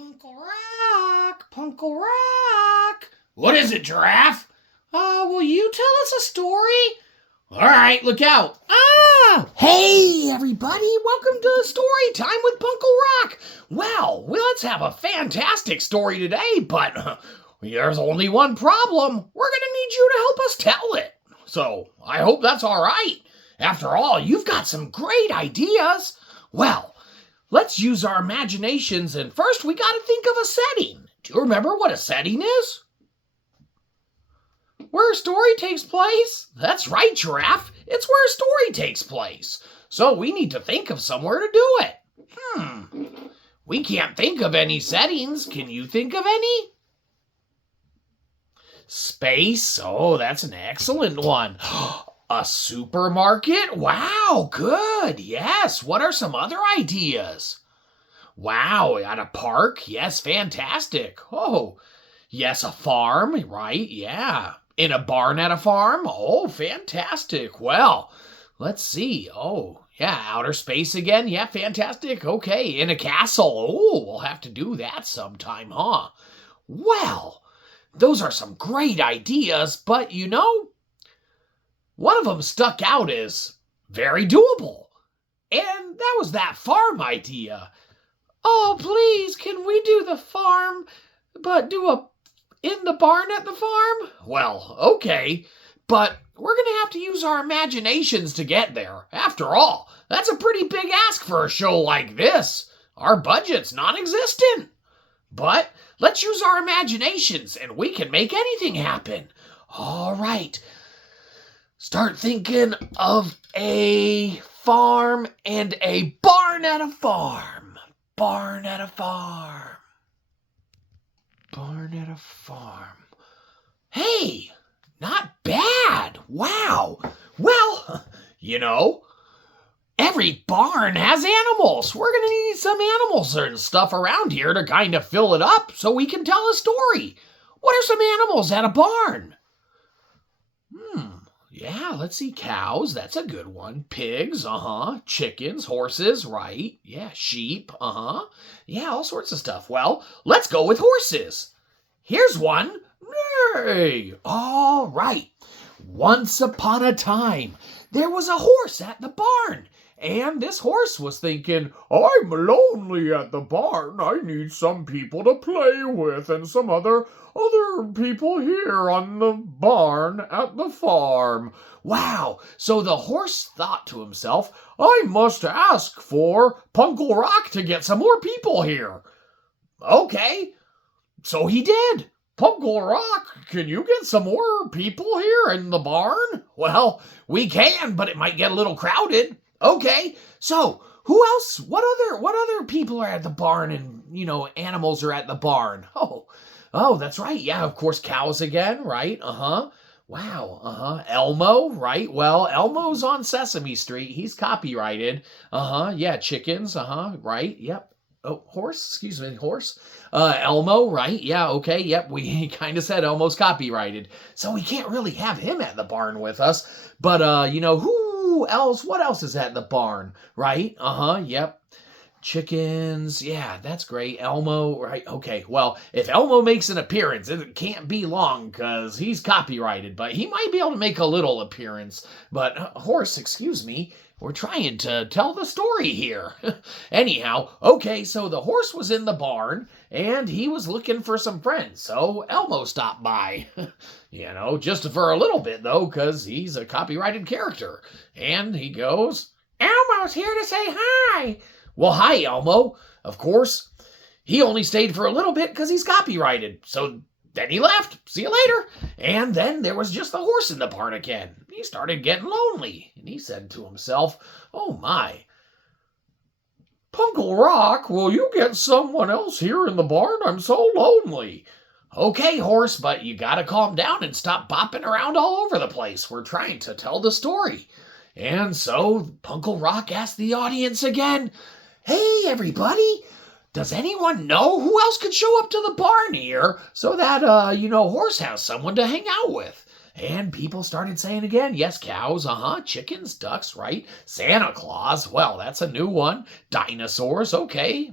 PuNkLe Rok, PuNkLe Rok. What is it, Giraffe? Will you tell us a story? All right, look out. Hey, everybody. Welcome to Story Time with PuNkLe Rok. Well, let's have a fantastic story today, but there's only one problem. We're going to need you to help us tell it. So I hope that's all right. After all, you've got some great ideas. Well, let's use our imaginations, and first we got to think of a setting. Do you remember what a setting is? Where a story takes place? That's right, Giraffe. It's where a story takes place. So we need to think of somewhere to do it. We can't think of any settings. Can you think of any? Space? Oh, that's an excellent one. A supermarket? Wow, good. Yes. What are some other ideas? Wow, at a park? Yes, fantastic. Oh, yes, a farm, right? Yeah. In a barn at a farm? Oh, fantastic. Well, let's see. Oh, yeah, outer space again? Yeah, fantastic. Okay, in a castle. Oh, we'll have to do that sometime, huh? Well, those are some great ideas, but you know, one of them stuck out as very doable. And that was that farm idea. Oh, please, can we do the farm, but in the barn at the farm? Well, okay, but we're going to have to use our imaginations to get there. After all, that's a pretty big ask for a show like this. Our budget's non-existent. But let's use our imaginations, and we can make anything happen. All right. Start thinking of a farm and a barn at a farm. Barn at a farm. Barn at a farm. Hey, not bad. Wow. Well, you know, every barn has animals. We're going to need some animals and stuff around here to kind of fill it up so we can tell a story. What are some animals at a barn? Yeah, let's see. Cows, that's a good one. Pigs, Chickens, horses, right. Yeah, sheep, Yeah, all sorts of stuff. Well, let's go with horses. Here's one. Nay. All right. Once upon a time, there was a horse at the barn. And this horse was thinking, I'm lonely at the barn. I need some people to play with and some other people here on the barn at the farm. Wow. So the horse thought to himself, I must ask for PuNkLe Rok to get some more people here. Okay. So he did. PuNkLe Rok, can you get some more people here in the barn? Well, we can, but it might get a little crowded. Okay, so who else? What other people are at the barn and, animals are at the barn? Oh, that's right. Yeah, of course, cows again, right? Wow, Elmo, right? Well, Elmo's on Sesame Street. He's copyrighted. Yeah, chickens, right? Yep. Oh, horse, horse. Elmo, right? Yeah, okay, yep, we kind of said Elmo's copyrighted. So we can't really have him at the barn with us. But, who else? What else is at the barn, right? Yep. Chickens, yeah, that's great. Elmo, right? Okay, well, if Elmo makes an appearance, it can't be long because he's copyrighted, but he might be able to make a little appearance. But, horse, excuse me, we're trying to tell the story here. Anyhow, okay, so the horse was in the barn, and he was looking for some friends, so Elmo stopped by. Just for a little bit, though, because he's a copyrighted character. And he goes, Elmo's here to say hi. Well, hi, Elmo. Of course, he only stayed for a little bit because he's copyrighted. So then he left. See you later. And then there was just the horse in the barn again. He started getting lonely. And he said to himself, oh, my. PuNkLe Rok, will you get someone else here in the barn? I'm so lonely. Okay, horse, but you gotta calm down and stop bopping around all over the place. We're trying to tell the story. And so PuNkLe Rok asked the audience again, hey, everybody, does anyone know who else could show up to the barn here so that, horse has someone to hang out with? And people started saying again, yes, cows, chickens, ducks, right? Santa Claus, well, that's a new one. Dinosaurs, okay.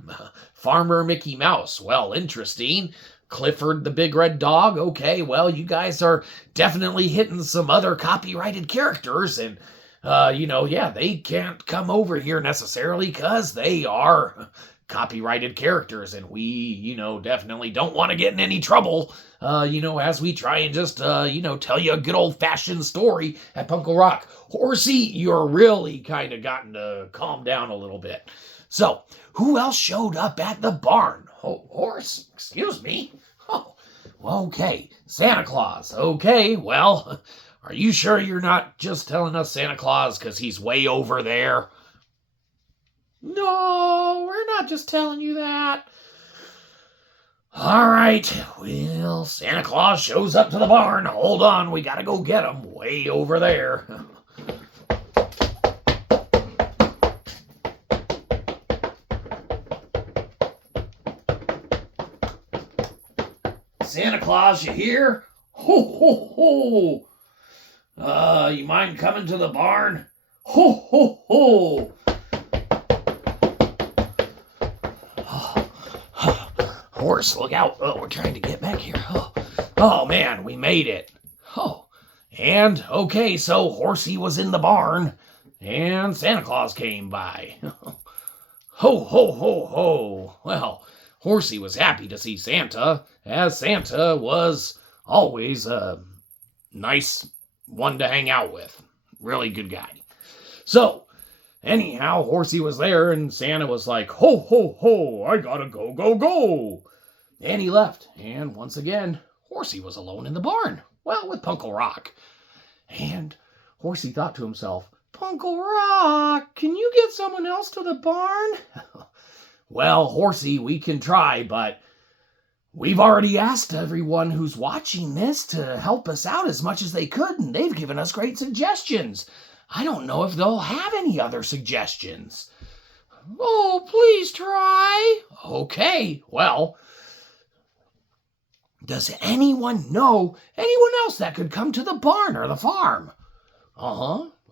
Farmer Mickey Mouse, well, interesting. Clifford the Big Red Dog, okay, well, you guys are definitely hitting some other copyrighted characters, and, yeah, they can't come over here necessarily because they are copyrighted characters, and we, definitely don't want to get in any trouble, as we try and just, tell you a good old-fashioned story at PuNkLe Rok. Horsey, you're really kind of gotten to calm down a little bit. So, who else showed up at the barn? Oh, horse, excuse me. Oh, okay, Santa Claus. Okay, well, are you sure you're not just telling us Santa Claus because he's way over there? No, we're not just telling you that. All right, well, Santa Claus shows up to the barn. Hold on, we gotta go get him way over there. Santa Claus, you here? Ho, ho, ho! You mind coming to the barn? Ho, ho, ho! Horse, look out. Oh, we're trying to get back here. Oh, man, we made it. Oh, and, okay, so Horsey was in the barn, and Santa Claus came by. Ho, ho, ho, ho. Well, Horsey was happy to see Santa, as Santa was always a nice one to hang out with. Really good guy. So, anyhow, Horsey was there, and Santa was like, ho, ho, ho, I gotta go, go, go. And he left, and once again, Horsey was alone in the barn, well, with PuNkLe Rok. And Horsey thought to himself, PuNkLe Rok, can you get someone else to the barn? Well, Horsey, we can try, but we've already asked everyone who's watching this to help us out as much as they could, and they've given us great suggestions. I don't know if they'll have any other suggestions. Oh, please try. Okay, well, does anyone know anyone else that could come to the barn or the farm?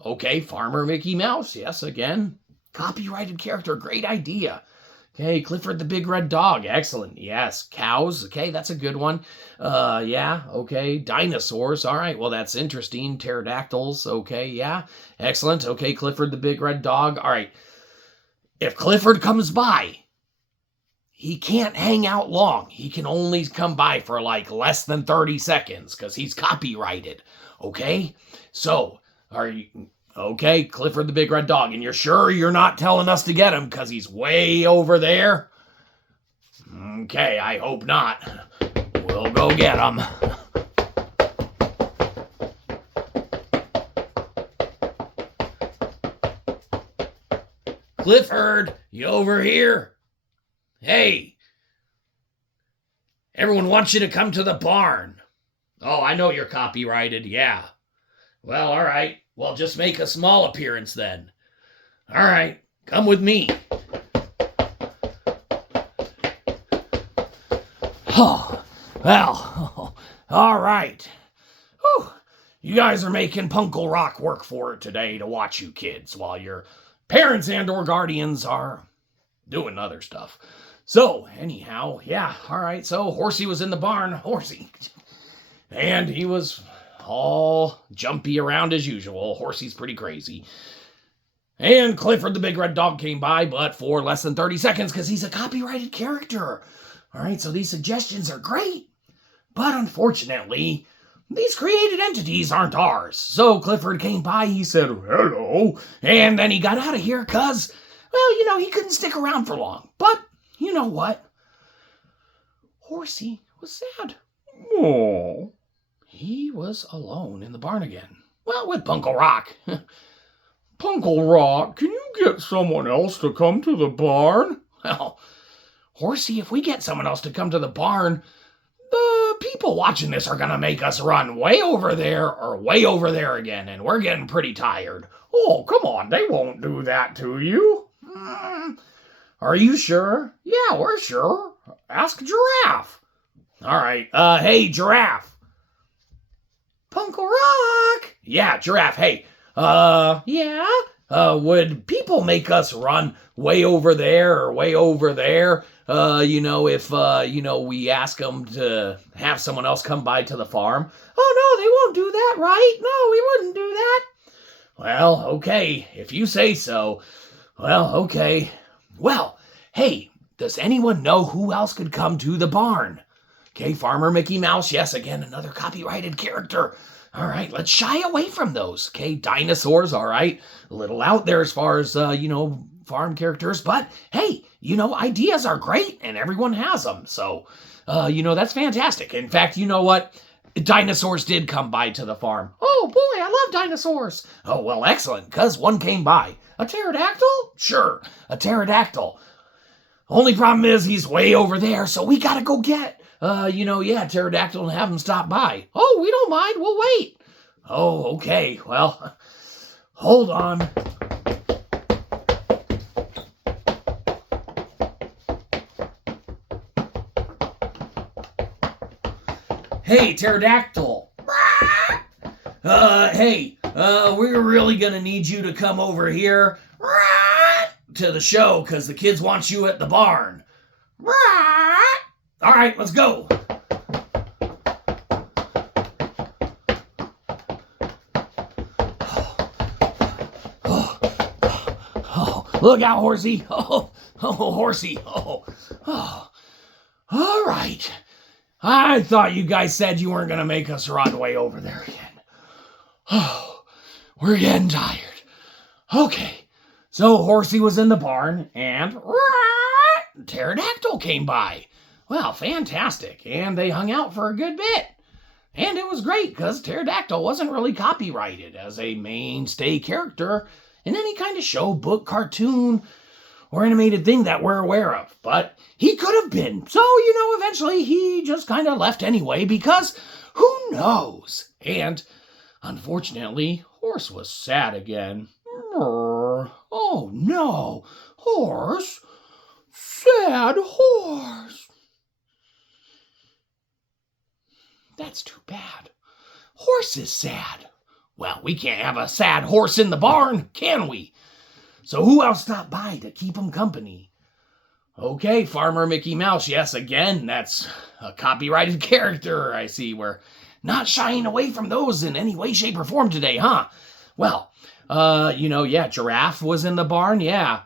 Okay, Farmer Mickey Mouse, yes, again. Copyrighted character, great idea. Okay, Clifford the Big Red Dog, excellent. Yes, cows, okay, that's a good one. Yeah, okay, dinosaurs, all right, well, that's interesting. Pterodactyls, okay, yeah, excellent. Okay, Clifford the Big Red Dog, all right. If Clifford comes by, he can't hang out long. He can only come by for like less than 30 seconds because he's copyrighted, okay? So, are you... Okay, Clifford the Big Red Dog, and you're sure you're not telling us to get him because he's way over there? Okay, I hope not. We'll go get him. Clifford, you over here? Hey, everyone wants you to come to the barn. Oh, I know you're copyrighted, yeah. Well, all right. Well, just make a small appearance then. All right, come with me. Oh, well, all right. Whew. You guys are making PuNkLe Rok work for it today to watch you kids while your parents and or guardians are doing other stuff. So, anyhow, yeah, all right, so Horsey was in the barn, Horsey. And he was all jumpy around as usual. Horsey's pretty crazy. And Clifford the Big Red Dog came by, but for less than 30 seconds because he's a copyrighted character. All right, so these suggestions are great. But unfortunately, these created entities aren't ours. So Clifford came by, he said, hello, and then he got out of here because, well, he couldn't stick around for long. But you know what? Horsey was sad. Oh. He was alone in the barn again. Well, with PuNkLe Rok. PuNkLe Rok, can you get someone else to come to the barn? Well, Horsey, if we get someone else to come to the barn, the people watching this are going to make us run way over there or way over there again, and we're getting pretty tired. Oh, come on, they won't do that to you. Are you sure? Yeah, we're sure. Ask Giraffe. All right, hey, Giraffe. PuNkLe Rok. Yeah, Giraffe, hey, Yeah? would people make us run way over there or way over there? If, we ask them to have someone else come by to the farm? Oh, no, they won't do that, right? No, we wouldn't do that. Well, okay, if you say so. Well, okay. Well, hey, does anyone know who else could come to the barn? Okay, Farmer Mickey Mouse, yes, again, another copyrighted character. All right, let's shy away from those. Okay, dinosaurs, all right, a little out there as far as, farm characters, but hey, ideas are great and everyone has them. So, that's fantastic. In fact, you know what? Dinosaurs did come by to the farm. Oh, boy, I love dinosaurs. Oh, well, excellent, because one came by. A pterodactyl? Sure, a pterodactyl. Only problem is he's way over there, so we gotta go get, pterodactyl and have him stop by. Oh, we don't mind. We'll wait. Oh, okay. Well, hold on. Hey, pterodactyl. We're really gonna need you to come over here to the show because the kids want you at the barn. All right, let's go. Look out, horsey. Oh, horsey. Oh. All right. I thought you guys said you weren't going to make us run way over there again. Oh, we're getting tired. Okay, so Horsey was in the barn, and pterodactyl came by. Well, fantastic, and they hung out for a good bit. And it was great, because pterodactyl wasn't really copyrighted as a mainstay character in any kind of show, book, cartoon, or animated thing that we're aware of. But he could have been. So, eventually he just kind of left anyway, because who knows? And unfortunately, Horse was sad again. Oh no, Horse, sad Horse. That's too bad. Horse is sad. Well, we can't have a sad horse in the barn, can we? So who else stopped by to keep him company? Okay, Farmer Mickey Mouse. Yes, again, that's a copyrighted character. I see we're not shying away from those in any way, shape, or form today, huh? Well, Giraffe was in the barn, yeah.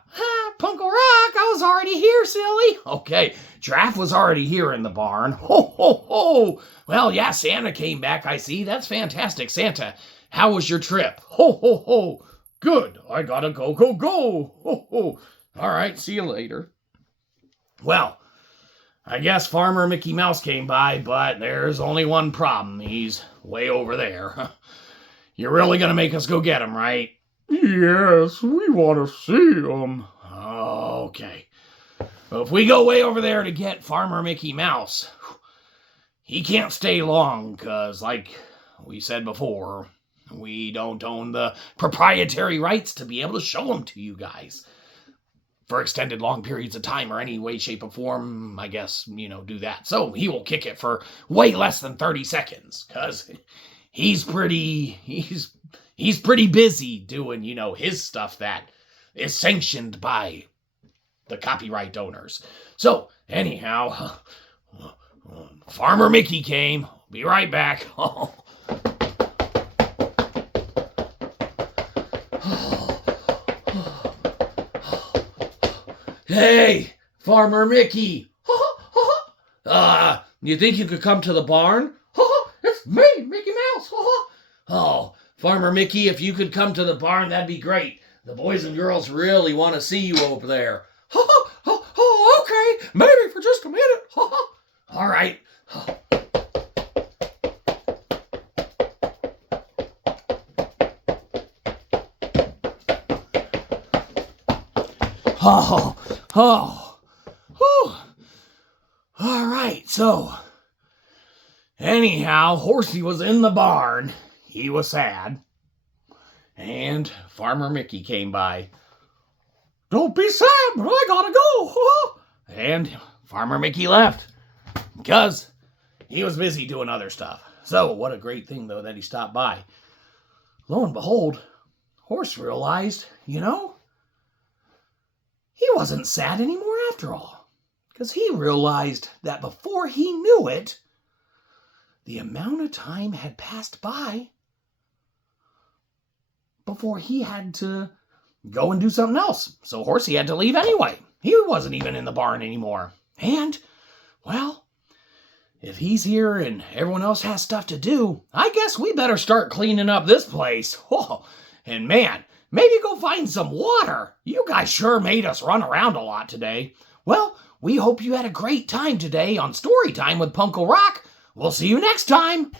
PuNkLe Rok, I was already here, silly. Okay, Giraffe was already here in the barn. Ho, ho, ho. Well, yeah, Santa came back, I see. That's fantastic. Santa, how was your trip? Ho, ho, ho. Good. I gotta go, go, go. Ho, ho. All right, see you later. Well, I guess Farmer Mickey Mouse came by, but there's only one problem. He's way over there. You're really gonna make us go get him, right? Yes, we want to see him. Okay. Well, if we go way over there to get Farmer Mickey Mouse, he can't stay long, because, like we said before, we don't own the proprietary rights to be able to show him to you guys for extended long periods of time or any way, shape, or form. I guess, do that. So he will kick it for way less than 30 seconds, because he's pretty busy doing, his stuff that is sanctioned by the copyright owners. So, anyhow, Farmer Mickey came. Be right back. Hey, Farmer Mickey. You think you could come to the barn? It's me, Mickey Mouse. Oh, Farmer Mickey, if you could come to the barn, that'd be great. The boys and girls really want to see you over there. Okay, maybe for just a minute. All right. All right, so anyhow, Horsey was in the barn. He was sad. And Farmer Mickey came by. Don't be sad, but I gotta go. And Farmer Mickey left because he was busy doing other stuff. So, what a great thing, though, that he stopped by. Lo and behold, Horse realized, he wasn't sad anymore after all. Because he realized that before he knew it, the amount of time had passed by before he had to go and do something else. So Horsey had to leave anyway. He wasn't even in the barn anymore. And, well, if he's here and everyone else has stuff to do, I guess we better start cleaning up this place. Oh, and man, maybe go find some water. You guys sure made us run around a lot today. Well, we hope you had a great time today on Story Time with PuNkLe Rok. We'll see you next time.